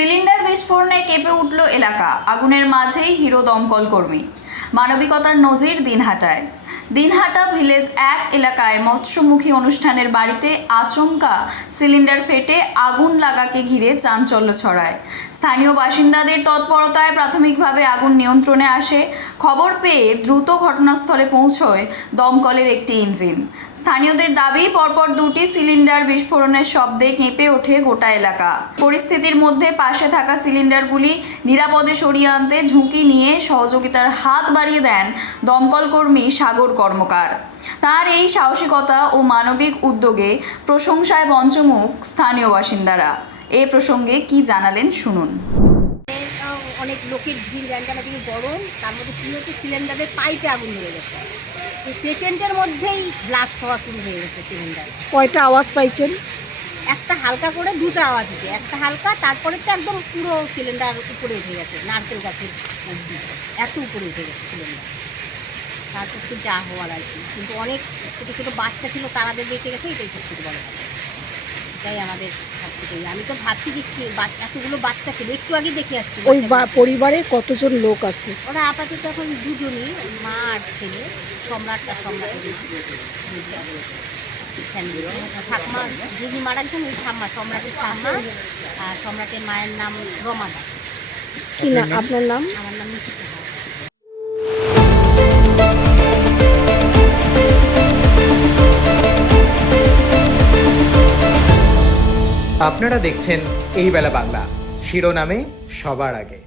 Cylinder বিস্ফোরণে কেঁপে উঠল এলাকা, আগুনের মাঝেই হিরো দমকল কর্মী। মানবিকতার নজির দিনহাটা ভিলেজ 1 এলাকায় মৎস্যমুখী অনুষ্ঠানের বাড়িতে আচমকা সিলিন্ডার ফেটে আগুন লাগাকে ঘিরে চাঞ্চল্য ছড়ায়। স্থানীয় বাসিন্দাদের তৎপরতায় প্রাথমিকভাবে আগুন নিয়ন্ত্রণে আসে। খবর পেয়ে দ্রুত ঘটনাস্থলে পৌঁছয় দমকলের একটি ইঞ্জিন। স্থানীয়দের দাবি, পরপর দুটি সিলিন্ডার বিস্ফোরণের শব্দে কেঁপে ওঠে গোটা এলাকা। পরিস্থিতির মধ্যে পাশে থাকা সিলিন্ডারগুলি নিরাপদে সরিয়ে আনতে ঝুঁকি নিয়ে সহযোগিতার হাত বাড়িয়ে দেন দমকল কর্মী সাগর কর্মকার। তার এই সাহসিকতা ও মানবিক উদ্যোগে প্রশংসায় পঞ্চমুখ স্থানীয় বাসিন্দারা। এ প্রসঙ্গে কি জানালেন শুনুন। অনেক লোকের ভিড়, জানজামা থেকে গরম, তার মধ্যে কী হচ্ছে, সিলিন্ডারের পাইপে আগুন ধরে গেছে। তো সেকেন্ডের মধ্যেই ব্লাস্ট হওয়া শুরু হয়ে গেছে সিলিন্ডার। কয়টা আওয়াজ পাইছেন? একটা হালকা করে দুটো আওয়াজ হচ্ছে, একটা হালকা, তারপরে তো একদম পুরো সিলিন্ডার উপরে উঠে গেছে, নারকেল গাছের এত উপরে উঠে গেছে সিলিন্ডার। তারপর তো যা হওয়ার আর কি, কিন্তু অনেক ছোটো ছোটো বাচ্চা ছিল, তারাদের বেঁচে গেছে, এটাই সব থেকে বড় কথা। এটাই আমাদের সব থেকে। আমি তো ভাবছি যে এতগুলো বাচ্চা ছিল, একটু আগে দেখে আসছি। ওই পরিবারে কতজন লোক আছে? ওরা আপাতত এখন দুজনই, মা আর ছেলে, সম্রাটের ফ্যামিলি। ঠাকুমা যিনি মারা গেছেন ওই ঠাম্মা, সম্রাটের ঠাম্মা, আর সম্রাটের মায়ের নাম রমা দাস। কি না আপনার নাম? আমার নাম মিঠু সাহা। আপনারা দেখছেন এই বেলা বাংলা, শিরোনামে সবার আগে।